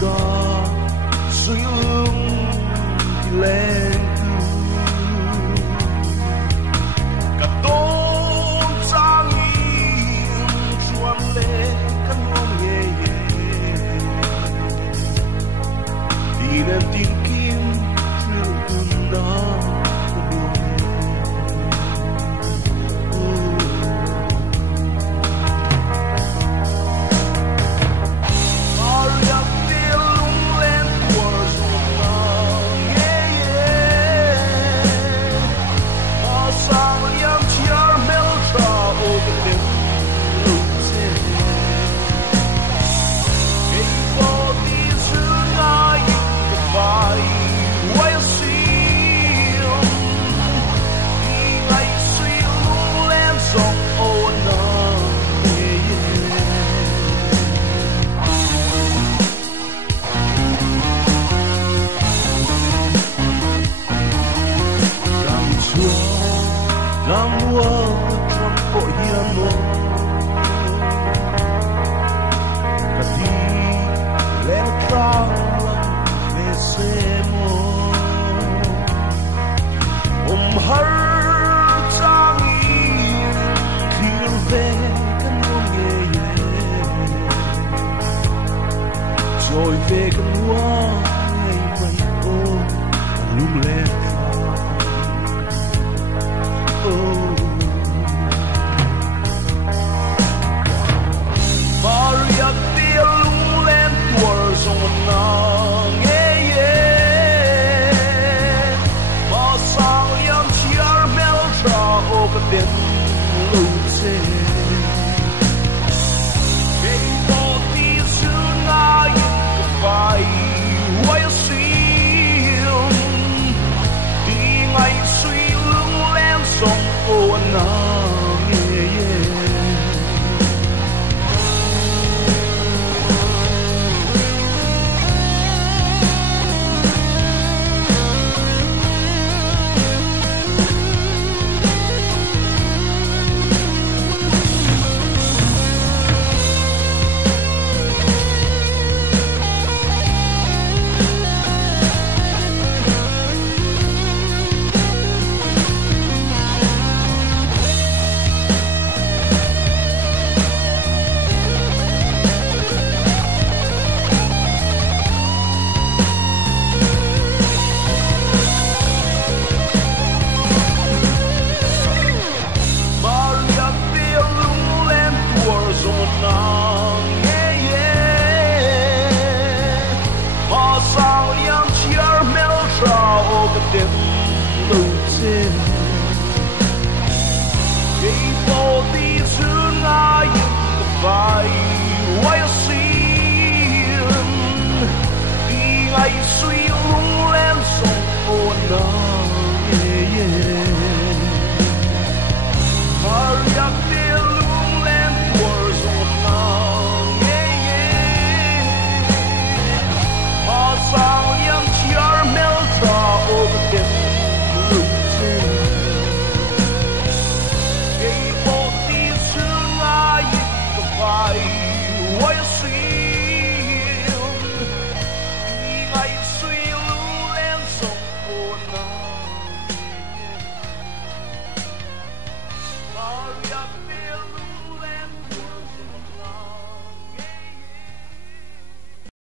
có suy lương thì lên cả tôn trang yên chuan lệ căn ngon nhẹ đi nên tìm kiếm trường đó rồi về cơn hoa ngày mây ô lung lên Maria tia lung lên tua sông nắng mà sang Lianchhiar mel tra ô cái biển lung xe Hãy subscribe cho kênh Ghiền Mì Gõ để Hurry up.